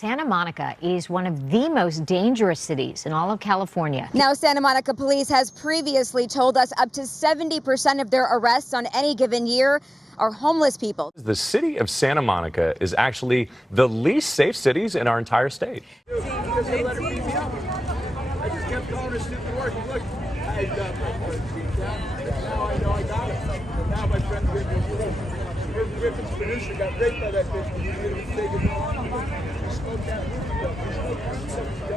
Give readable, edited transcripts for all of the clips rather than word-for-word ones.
Santa Monica is one of the most dangerous cities in all of California. Now, Santa Monica police has previously told us up to 70% of their arrests on any given year are homeless people. The city of Santa Monica is actually the least safe cities in our entire state. I just kept going to stupid work. Look, I got my first team down. Now I know I got it. And now my friend Griffin's producer got raped by that bitch when he made a mistake. He smoked that. He smoked something.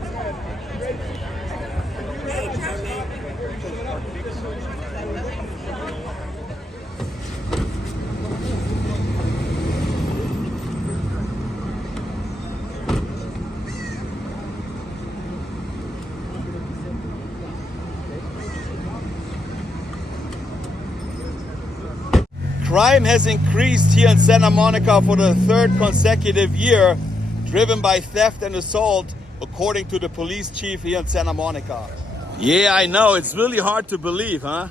Crime has increased here in Santa Monica for the third consecutive year, driven by theft and assault, according to the police chief here in Santa Monica. Yeah, I know, it's really hard to believe, huh?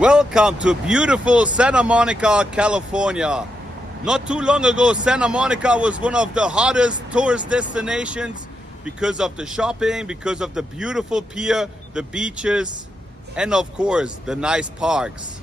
Welcome to beautiful Santa Monica, California. Not too long ago, Santa Monica was one of the hottest tourist destinations because of the shopping, because of the beautiful pier, the beaches, and of course, the nice parks.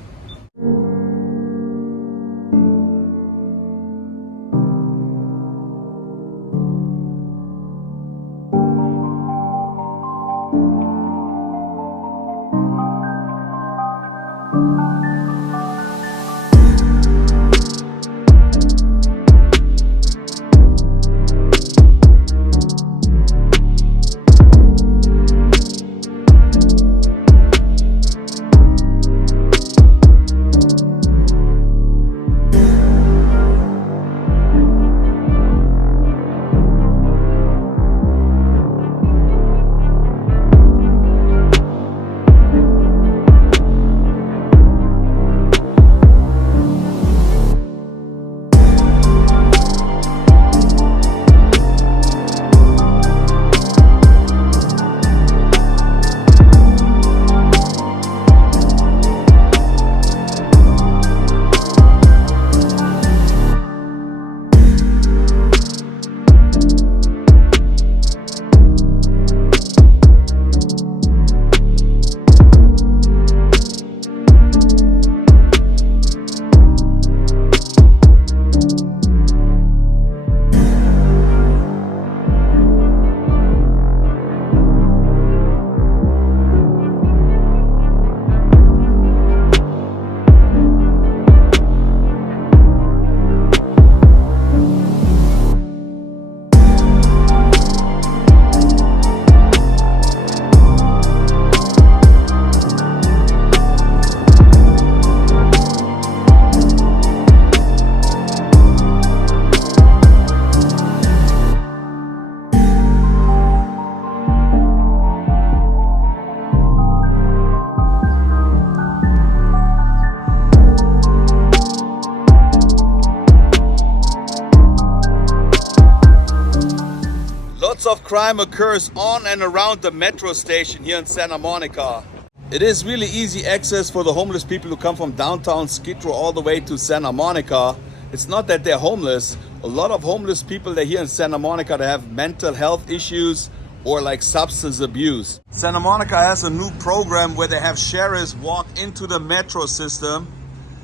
Lots of crime occurs on and around the metro station here in Santa Monica. It is really easy access for the homeless people who come from downtown Skid Row all the way to Santa Monica. It's not that they're homeless. A lot of homeless people that are here in Santa Monica that have mental health issues or like substance abuse. Santa Monica has a new program where they have sheriffs walk into the metro system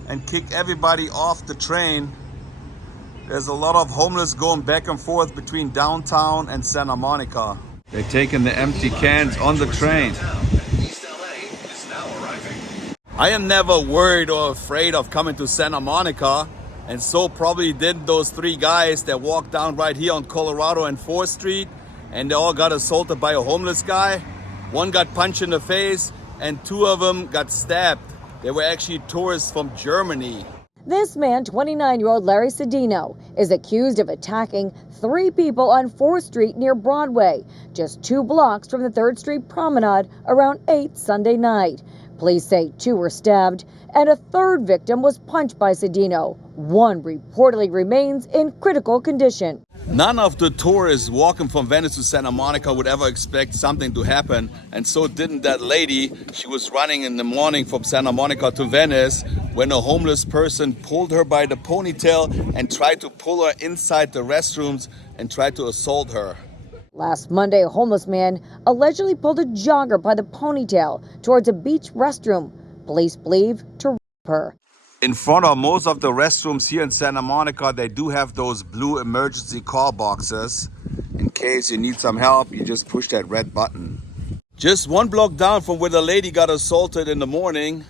and kick everybody off the train. There's a lot of homeless going back and forth between downtown and Santa Monica. They're taking the empty cans on the train. I am never worried or afraid of coming to Santa Monica, and so probably did those three guys that walked down right here on Colorado and 4th Street, and they all got assaulted by a homeless guy. One got punched in the face, and two of them got stabbed. They were actually tourists from Germany. This man, 29-year-old Larry Cedino, is accused of attacking three people on 4th Street near Broadway, just 2 blocks from the 3rd Street Promenade around 8 Sunday night. Police say 2 were stabbed and a 3rd victim was punched by Cedino. 1 reportedly remains in critical condition. None of the tourists walking from Venice to Santa Monica would ever expect something to happen, and so didn't that lady. She was running in the morning from Santa Monica to Venice when a homeless person pulled her by the ponytail and tried to pull her inside the restrooms and tried to assault her. Last Monday, a homeless man allegedly pulled a jogger by the ponytail towards a beach restroom. Police believe to rape her. In front of most of the restrooms here in Santa Monica, they do have those blue emergency call boxes. In case you need some help, you just push that red button. Just one block down from where the lady got assaulted in the morning,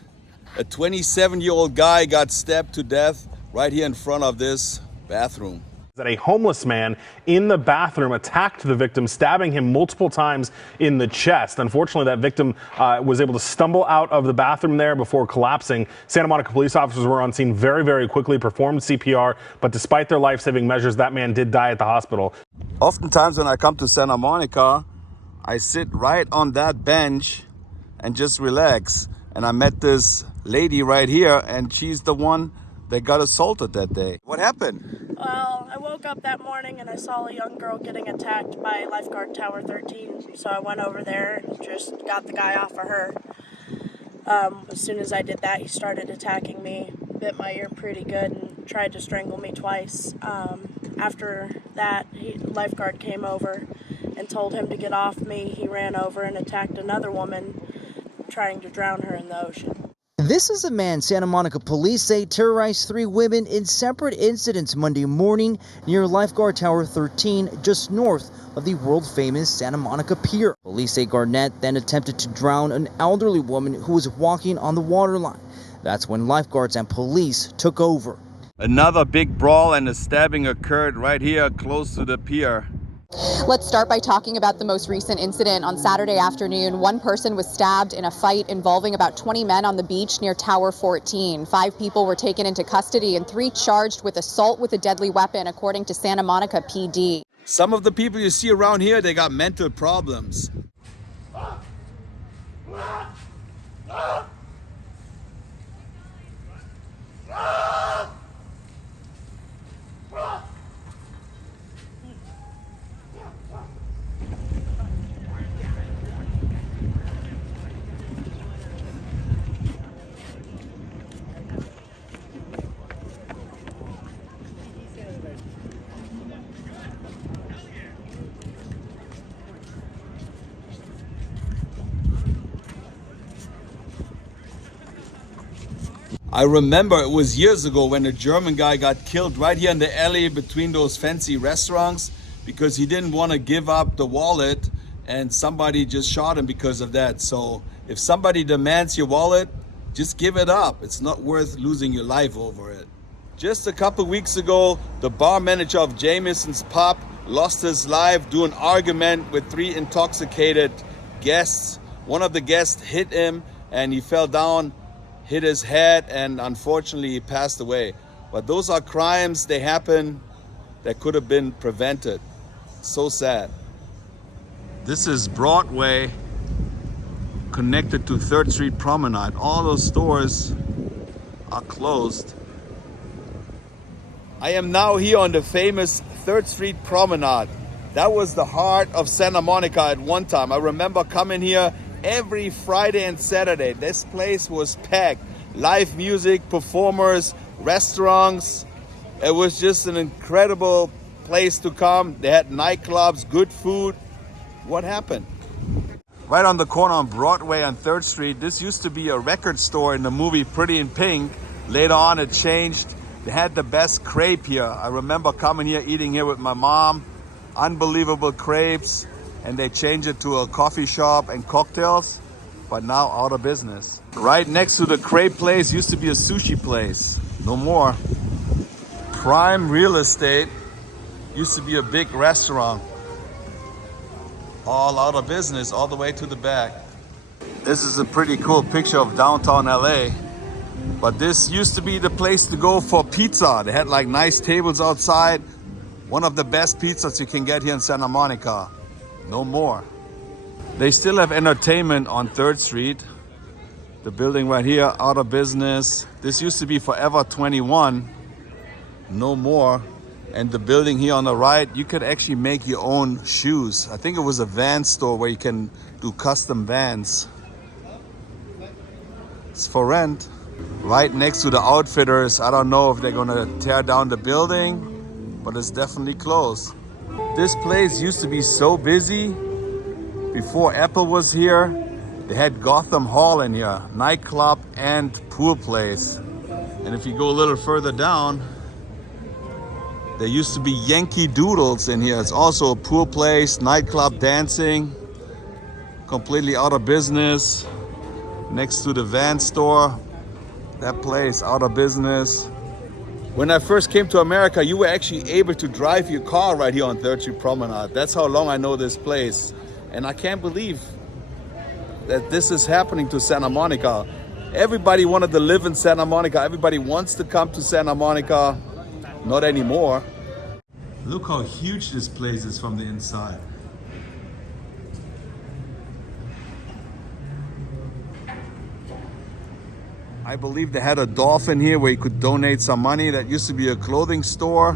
a 27-year-old guy got stabbed to death right here in front of this bathroom. That a homeless man in the bathroom attacked the victim, stabbing him multiple times in the chest. Unfortunately, that victim was able to stumble out of the bathroom there before collapsing. Santa Monica police officers were on scene very, very quickly, performed CPR, but despite their life-saving measures, that man did die at the hospital. Oftentimes when I come to Santa Monica, I sit right on that bench and just relax. And I met this lady right here, and she's the one that got assaulted that day. What happened? Well, I woke up that morning and I saw a young girl getting attacked by lifeguard Tower 13. So I went over there and just got the guy off of her. As soon as I did that, he started attacking me, bit my ear pretty good, and tried to strangle me twice. After that, lifeguard came over and told him to get off me. He ran over and attacked another woman, trying to drown her in the ocean. This is a man Santa Monica police say terrorized 3 women in separate incidents Monday morning near Lifeguard Tower 13, just north of the world-famous Santa Monica Pier. Police say Garnett then attempted to drown an elderly woman who was walking on the waterline. That's when lifeguards and police took over. Another big brawl and a stabbing occurred right here close to the pier. Let's start by talking about the most recent incident. On Saturday afternoon, one person was stabbed in a fight involving about 20 men on the beach near Tower 14. 5 people were taken into custody and 3 charged with assault with a deadly weapon, according to Santa Monica PD. Some of the people you see around here, they got mental problems. I remember it was years ago when a German guy got killed right here in the alley between those fancy restaurants because he didn't want to give up the wallet, and somebody just shot him because of that. So if somebody demands your wallet, just give it up. It's not worth losing your life over it. Just a couple weeks ago, the bar manager of Jameson's Pub lost his life due to an argument with 3 intoxicated guests. One of the guests hit him and he fell down, hit his head, and unfortunately he passed away. But those are crimes, they happen, that could have been prevented. So sad. This is Broadway connected to 3rd Street Promenade. All those stores are closed. I am now here on the famous 3rd Street Promenade. That was the heart of Santa Monica at one time. I remember coming here every Friday and Saturday. This place was packed. Live music, performers, restaurants. It was just an incredible place to come. They had nightclubs, good food. What happened? Right on the corner on Broadway on 3rd Street, this used to be a record store in the movie Pretty in Pink. Later on it changed. They had the best crepe here. I remember coming here, eating here with my mom. Unbelievable crepes. And they changed it to a coffee shop and cocktails, but now out of business. Right next to the crepe place used to be a sushi place. No more. Prime Real Estate used to be a big restaurant. All out of business, all the way to the back. This is a pretty cool picture of downtown LA. But this used to be the place to go for pizza. They had like nice tables outside. One of the best pizzas you can get here in Santa Monica. No more. They still have entertainment on 3rd Street. The building right here, out of business. This used to be Forever 21. No more. And the building here on the right, you could actually make your own shoes. I think it was a van store where you can do custom vans. It's for rent. Right next to the Outfitters. I don't know if they're gonna tear down the building, but it's definitely closed. This place used to be so busy. Before Apple was here, they had Gotham Hall in here, nightclub and pool place. And if you go a little further down, there used to be Yankee Doodles in here. It's also a pool place, nightclub, dancing, completely out of business. Next to the van store, that place out of business. When I first came to America, you were actually able to drive your car right here on 3rd Street Promenade. That's how long I know this place. And I can't believe that this is happening to Santa Monica. Everybody wanted to live in Santa Monica. Everybody wants to come to Santa Monica. Not anymore. Look how huge this place is from the inside. I believe they had a dolphin here where you could donate some money. That used to be a clothing store.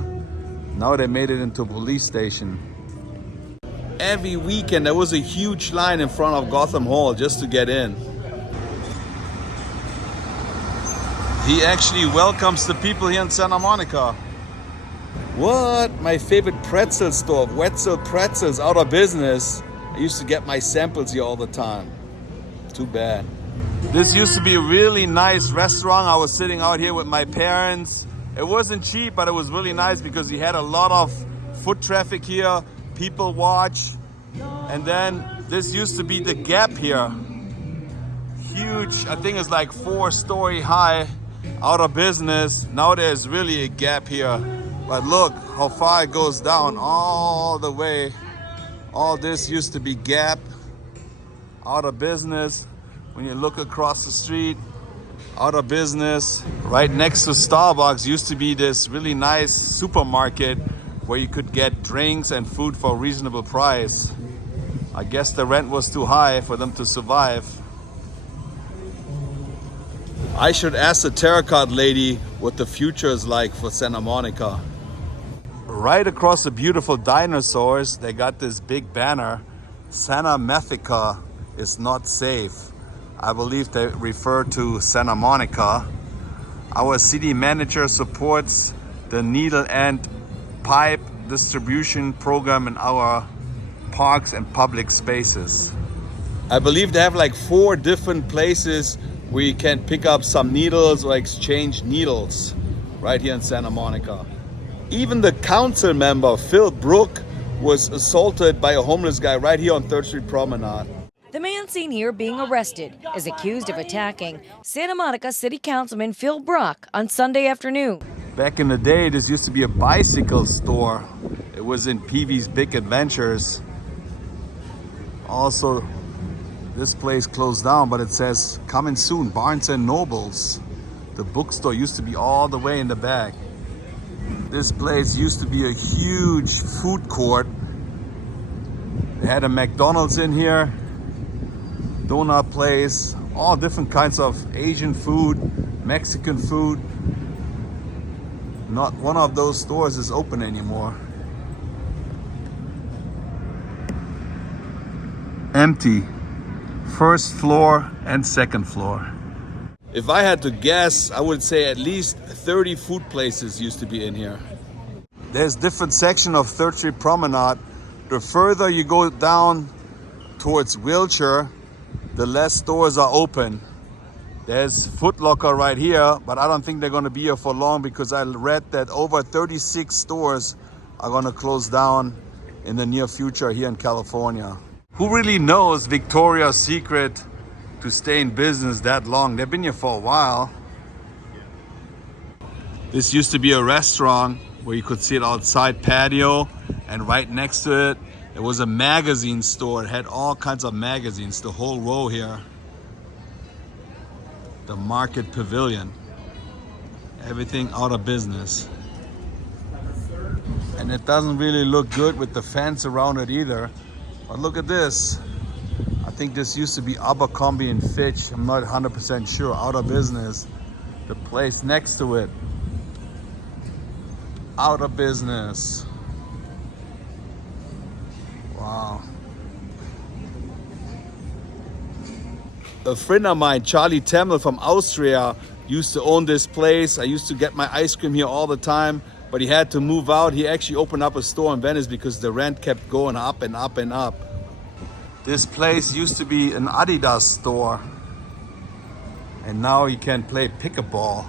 Now they made it into a police station. Every weekend there was a huge line in front of Gotham Hall just to get in. He actually welcomes the people here in Santa Monica. What? My favorite pretzel store, Wetzel Pretzels, out of business. I used to get my samples here all the time. Too bad. This used to be a really nice restaurant. I was sitting out here with my parents. It wasn't cheap, but it was really nice because you had a lot of foot traffic here, people watch. And then this used to be the Gap here. Huge, I think it's like 4-story high, out of business. Now there's really a Gap here. But look how far it goes down all the way. All this used to be Gap, out of business. When you look across the street, out of business. Right next to Starbucks used to be this really nice supermarket where you could get drinks and food for a reasonable price. I guess the rent was too high for them to survive. I should ask the tarot card lady what the future is like for Santa Monica. Right across the beautiful dinosaurs, they got this big banner, Santa Monica is not safe. I believe they refer to Santa Monica. Our city manager supports the needle and pipe distribution program in our parks and public spaces. I believe they have like 4 different places where you can pick up some needles or exchange needles right here in Santa Monica. Even the council member, Phil Brook, was assaulted by a homeless guy right here on 3rd Street Promenade. The man seen here being arrested is accused of attacking Santa Monica City Councilman Phil Brook on Sunday afternoon. Back in the day, this used to be a bicycle store. It was in Peavy's Big Adventures. Also, this place closed down, but it says coming soon, Barnes and Nobles. The bookstore used to be all the way in the back. This place used to be a huge food court. They had a McDonald's in here, donut place, all different kinds of Asian food, Mexican food. Not one of those stores is open anymore. Empty. 1st floor and 2nd floor. If I had to guess, I would say at least 30 food places used to be in here. There's different sections of 3rd Street Promenade. The further you go down towards Wilshire, the less stores are open. There's Foot Locker right here, but I don't think they're gonna be here for long because I read that over 36 stores are gonna close down in the near future here in California. Who really knows Victoria's Secret to stay in business that long? They've been here for a while. This used to be a restaurant where you could sit outside patio, and right next to it, there was a magazine store. It had all kinds of magazines, the whole row here. The Market Pavilion. Everything out of business. And it doesn't really look good with the fence around it either. But look at this. I think this used to be Abercrombie and Fitch. I'm not 100% sure. Out of business. The place next to it. Out of business. Wow. A friend of mine, Charlie Temmel from Austria, used to own this place. I used to get my ice cream here all the time. but he had to move out. He actually opened up a store in Venice because the rent kept going up and up and up. This place used to be an Adidas store, and now you can play pickleball.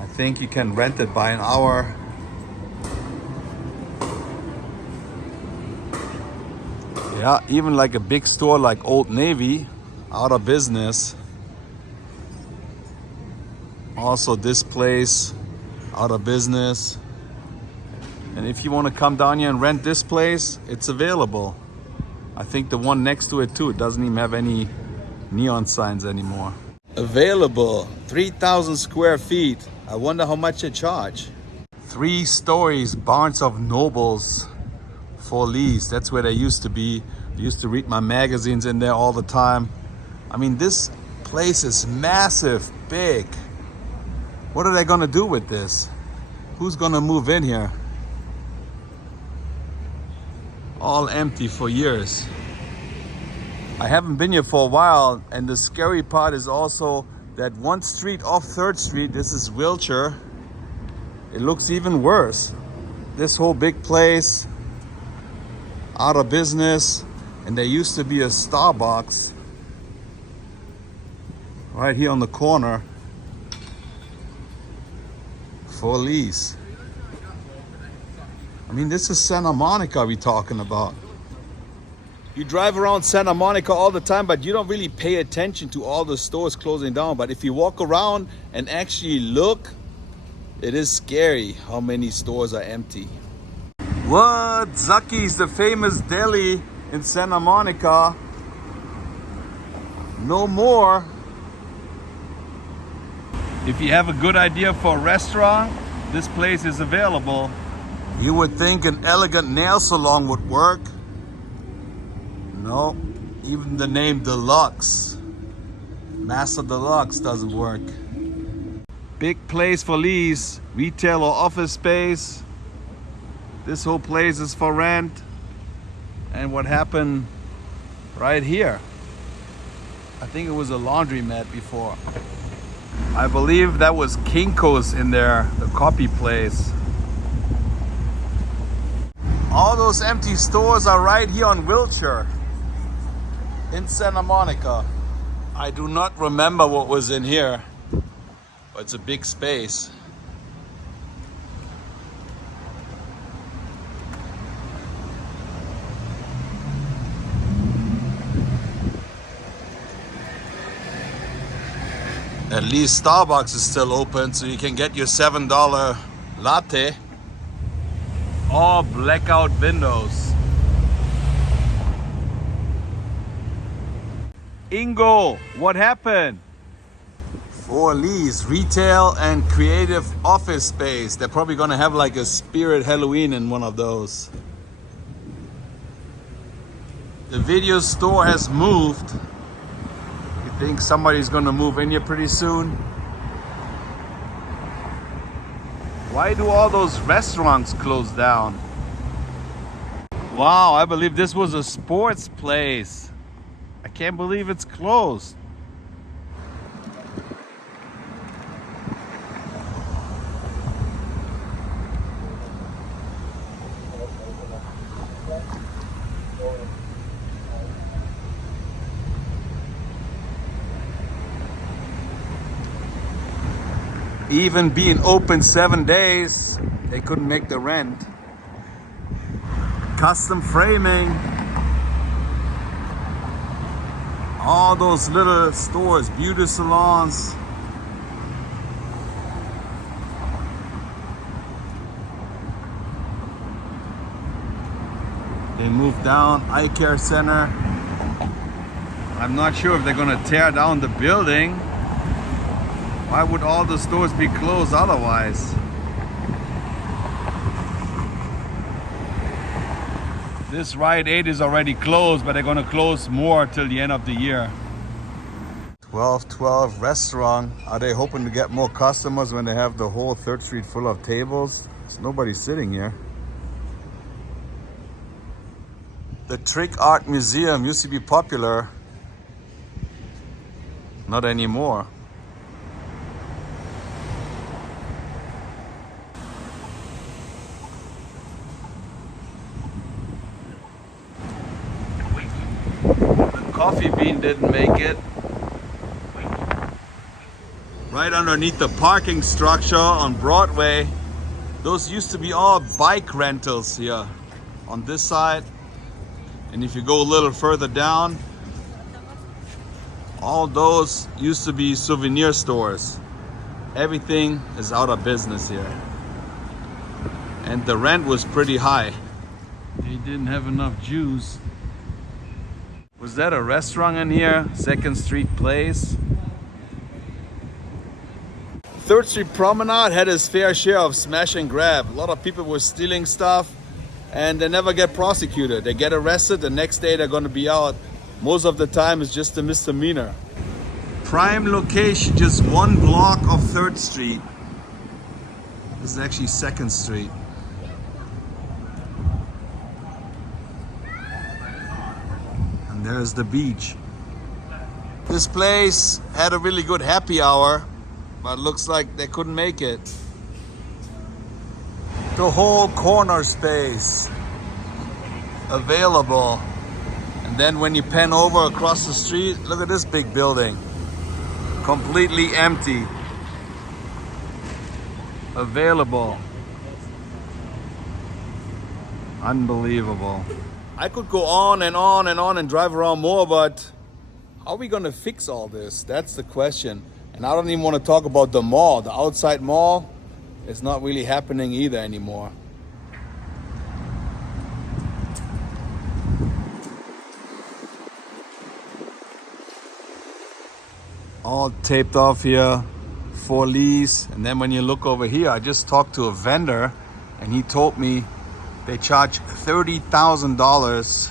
I think you can rent it by an hour. Yeah, even like a big store like Old Navy, out of business. Also this place, out of business. And if you want to come down here and rent this place, it's available. I think the one next to it too, it doesn't even have any neon signs anymore. Available, 3,000 square feet. I wonder how much they charge. 3 stories, Barnes of Nobles for lease. That's where they used to be. I used to read my magazines in there all the time. I mean, this place is massive, big. What are they gonna do with this? Who's gonna move in here? All empty for years. I haven't been here for a while, and the scary part is also that one street off 3rd Street, this is Wilshire, it looks even worse. This whole big place, out of business, and there used to be a Starbucks right here on the corner for lease. I mean, this is Santa Monica we're talking about. You drive around Santa Monica all the time, but you don't really pay attention to all the stores closing down. But if you walk around and actually look, it is scary how many stores are empty. What? Zucky's, the famous deli in Santa Monica. No more. If you have a good idea for a restaurant, this place is available. You would think an elegant nail salon would work. No, even the name Deluxe, Master Deluxe doesn't work. Big place for lease, retail or office space. This whole place is for rent. And what happened right here? I think it was a laundromat before. I believe that was Kinko's in there, the copy place. All those empty stores are right here on Wilshire in Santa Monica. I do not remember what was in here, but it's a big space. At least Starbucks is still open, so you can get your $7 latte. All blackout windows. Ingo, what happened? For lease, retail and creative office space. They're probably gonna have like a Spirit Halloween in one of those. The video store has moved. You think somebody's gonna move in here pretty soon? Why do all those restaurants close down? Wow, I believe this was a sports place. I can't believe it's closed. Even being open 7 days, they couldn't make the rent. Custom framing. All those little stores, beauty salons. They moved down, eye care center. I'm not sure if they're gonna tear down the building. Why would all the stores be closed otherwise? This Rite Aid is already closed, but they're gonna close more till the end of the year. 1212 restaurant. Are they hoping to get more customers when they have the whole 3rd Street full of tables? There's nobody sitting here. The Trick Art Museum used to be popular. Not anymore. Coffee Bean didn't make it. Right underneath the parking structure on Broadway. Those used to be all bike rentals here on this side. And if you go a little further down, all those used to be souvenir stores. Everything is out of business here. And the rent was pretty high. They didn't have enough Jews. Was that a restaurant in here? 2nd Street Place? 3rd Street Promenade had its fair share of smash and grab. A lot of people were stealing stuff and they never get prosecuted. They get arrested, the next day they're gonna be out. Most of the time it's just a misdemeanor. Prime location, just 1 block of 3rd Street. This is actually 2nd Street. And there's the beach. This place had a really good happy hour, but looks like they couldn't make it. The whole corner space available. And then when you pan over across the street, look at this big building. Completely empty. Available. Unbelievable. I could go on and on and on and drive around more, but how are we gonna fix all this? That's the question. And I don't even want to talk about the mall. The outside mall is not really happening either anymore. All taped off here for lease. And then when you look over here, I just talked to a vendor and he told me they charge $30,000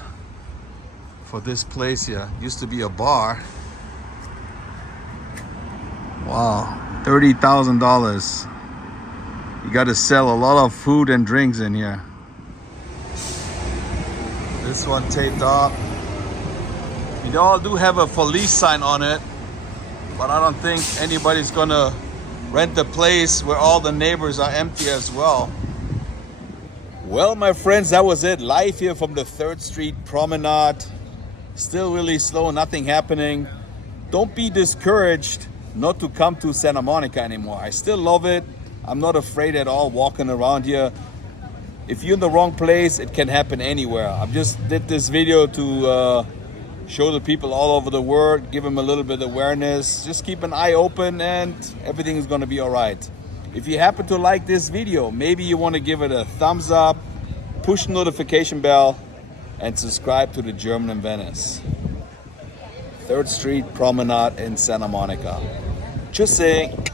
for this place here. Used to be a bar. Wow, $30,000. You got to sell a lot of food and drinks in here. This one taped off. We all do have a for lease sign on it, but I don't think anybody's gonna rent the place where all the neighbors are empty as well. Well, my friends, that was it. Live here from the 3rd Street Promenade. Still really slow, nothing happening. Don't be discouraged not to come to Santa Monica anymore. I still love it. I'm not afraid at all walking around here. If you're in the wrong place, it can happen anywhere. I just did this video to show the people all over the world, give them a little bit of awareness. Just keep an eye open and everything is gonna be all right. If you happen to like this video, maybe you wanna give it a thumbs up, push the notification bell, and subscribe to the German in Venice. 3rd Street Promenade in Santa Monica. Tschüssing.